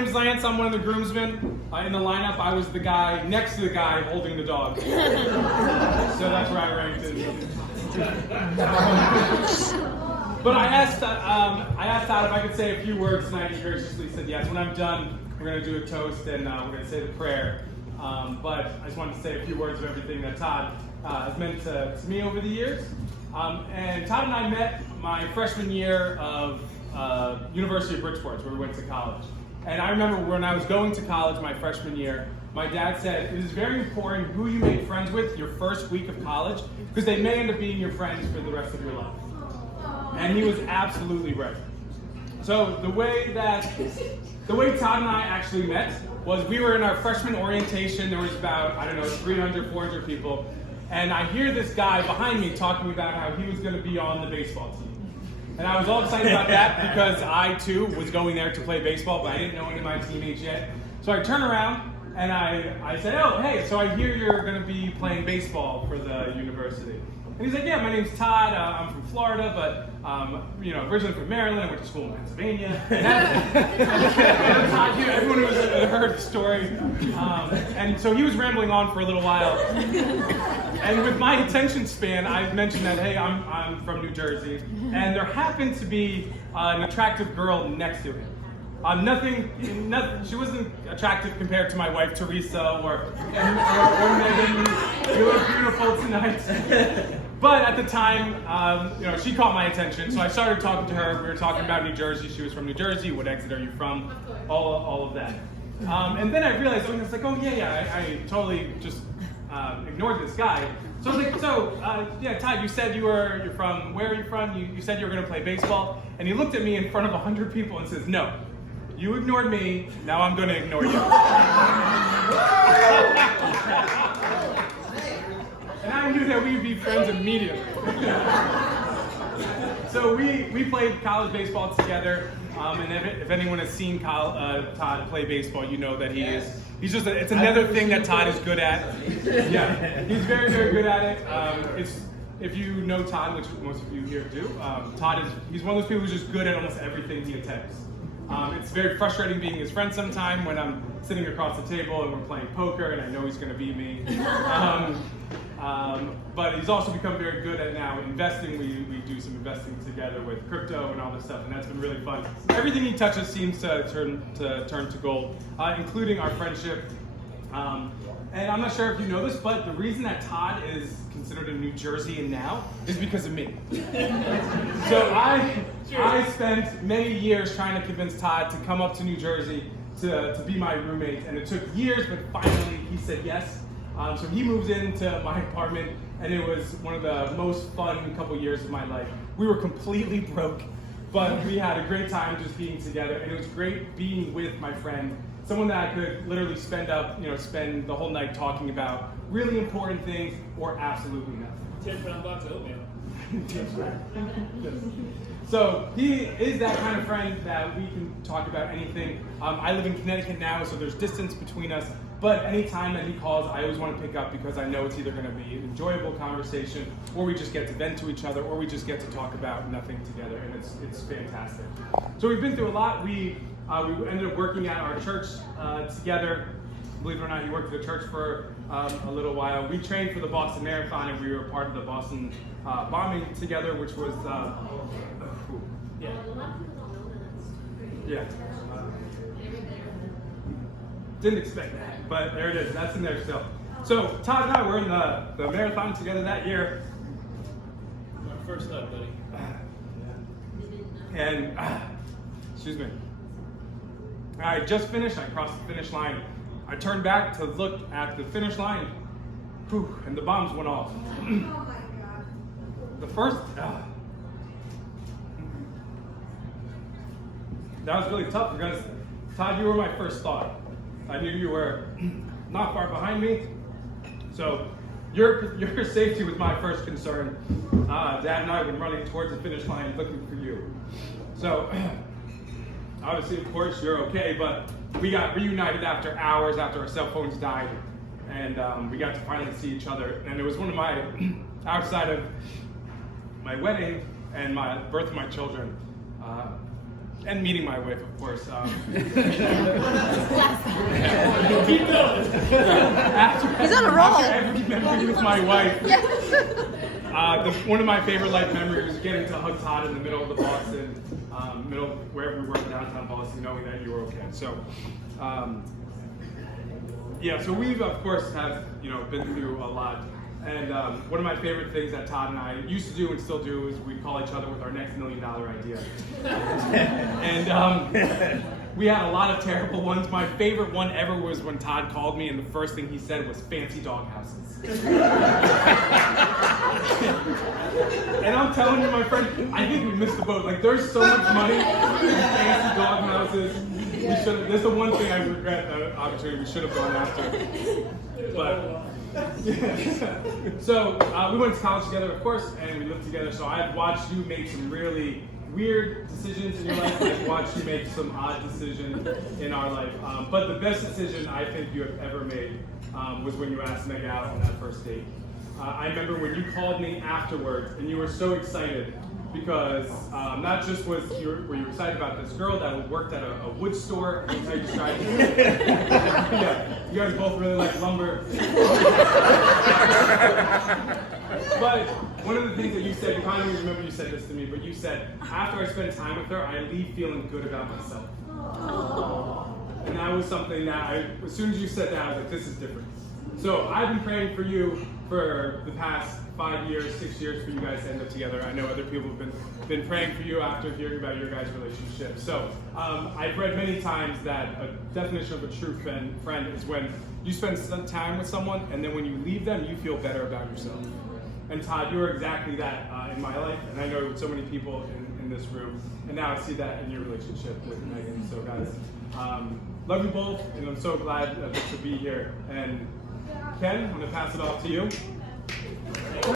name's Lance. I'm one of the groomsmen. In the lineup, I was the guy next to the guy holding the dog. So that's where I ranked in. But I asked Todd if I could say a few words tonight. He graciously said yes. When I'm done, we're going to do a toast and we're going to say the prayer. But I just wanted to say a few words of everything that Todd has meant to me over the years. And Todd and I met my freshman year of University of Bridgeport, where we went to college. And I remember when I was going to college my freshman year, my dad said, it is very important who you make friends with your first week of college, because they may end up being your friends for the rest of your life. And he was absolutely right. So the way Todd and I actually met was we were in our freshman orientation. There was about, 300, 400 people. And I hear this guy behind me talking about how he was going to be on the baseball team. And I was all excited about that because I, too, was going there to play baseball, but I didn't know any of my teammates yet. So I turn around and I said, oh, hey, so I hear you're going to be playing baseball for the university. And he's like, yeah, my name's Todd. I'm from Florida, but originally from Maryland. I went to school in Pennsylvania. And Todd, everyone who's heard the story. And so he was rambling on for a little while. And with my attention span, I mentioned that, hey, I'm from New Jersey. And there happened to be an attractive girl next to him. Nothing, she wasn't attractive compared to my wife, Teresa, or Megan. You look beautiful tonight. But at the time, she caught my attention, so I started talking to her. We were talking about New Jersey. She was from New Jersey. What exit are you from? All of that. And then I realized, I totally just ignored this guy. So I was like, Todd, you said you're from, where are you from? You said you were going to play baseball. And he looked at me in front of 100 people and says, no, you ignored me, now I'm going to ignore you. And I knew that we'd be friends immediately. So we played college baseball together, and if anyone has seen Todd play baseball, you know that he's just it's another thing that Todd is good at. Yeah, he's very, very good at it. If you know Todd, which most of you here do, he's one of those people who's just good at almost everything he attempts. It's very frustrating being his friend sometime when I'm sitting across the table and we're playing poker and I know he's going to beat me. But he's also become very good at now investing. We do some investing together with crypto and all this stuff, and that's been really fun. Everything he touches seems to turn to gold, including our friendship. And I'm not sure if you know this, but the reason that Todd is considered a New Jerseyan now is because of me. So I spent many years trying to convince Todd to come up to New Jersey to be my roommate, and it took years, but finally he said yes. So he moves into my apartment, and it was one of the most fun couple years of my life. We were completely broke, but we had a great time just being together, and it was great being with my friend, someone that I could literally spend the whole night talking about really important things or absolutely nothing. 10 box of oatmeal. So he is that kind of friend that we can talk about anything. I live in Connecticut now, so there's distance between us. But anytime that he calls, I always want to pick up because I know it's either going to be an enjoyable conversation, or we just get to vent to each other, or we just get to talk about nothing together, and it's fantastic. So we've been through a lot. We ended up working at our church together. Believe it or not, he worked at the church for a little while. We trained for the Boston Marathon, and we were part of the Boston bombing together, which was yeah. Didn't expect that, but there it is. That's in there still. So Todd and I were in the marathon together that year. My first up, buddy. And excuse me. I just finished. I crossed the finish line. I turned back to look at the finish line, and the bombs went off. Oh my God. The first. That was really tough because Todd, you were my first thought. I knew you were not far behind me, so your safety was my first concern. Dad and I have been running towards the finish line looking for you. So obviously, of course, you're okay, but we got reunited after hours after our cell phones died, and we got to finally see each other. And it was one of my, outside of my wedding and my birth of my children, and meeting my wife, of course. Keep going. He's on a roll. After every memory with my wife, Yeah. one of my favorite life memories was getting to hug Todd in the middle of the Boston, wherever we were in downtown Boston, knowing that you were okay. So, so we've of course have been through a lot. And one of my favorite things that Todd and I used to do and still do is we'd call each other with our next $1 million idea. And we had a lot of terrible ones. My favorite one ever was when Todd called me and the first thing he said was fancy dog houses. And I'm telling you, my friend, I think we missed the boat. Like, there's so much money in fancy dog houses. There's the one thing I regret, the opportunity we should have gone after. But so we went to college together, of course, and we lived together. So I've watched you make some really weird decisions in your life. I've watched you make some odd decisions in our life. But the best decision I think you have ever made was when you asked Meg out on that first date. I remember when you called me afterwards, and you were so excited because not just were you excited about this girl that worked at a wood store, and how you tried yeah, you guys both really like lumber. But one of the things that you said, you kind of remember you said this to me, but you said, after I spend time with her, I leave feeling good about myself. And that was something that as soon as you said that, I was like, this is different. So I've been praying for you for the past 5 years, 6 years for you guys to end up together. I know other people have been praying for you after hearing about your guys' relationship. So I've read many times that a definition of a true friend is when you spend some time with someone and then when you leave them, you feel better about yourself. And Todd, you're exactly that in my life, and I know with so many people in this room, and now I see that in your relationship with Megan. So guys, love you both, and I'm so glad to be here. And Ken, I'm going to pass it off to you.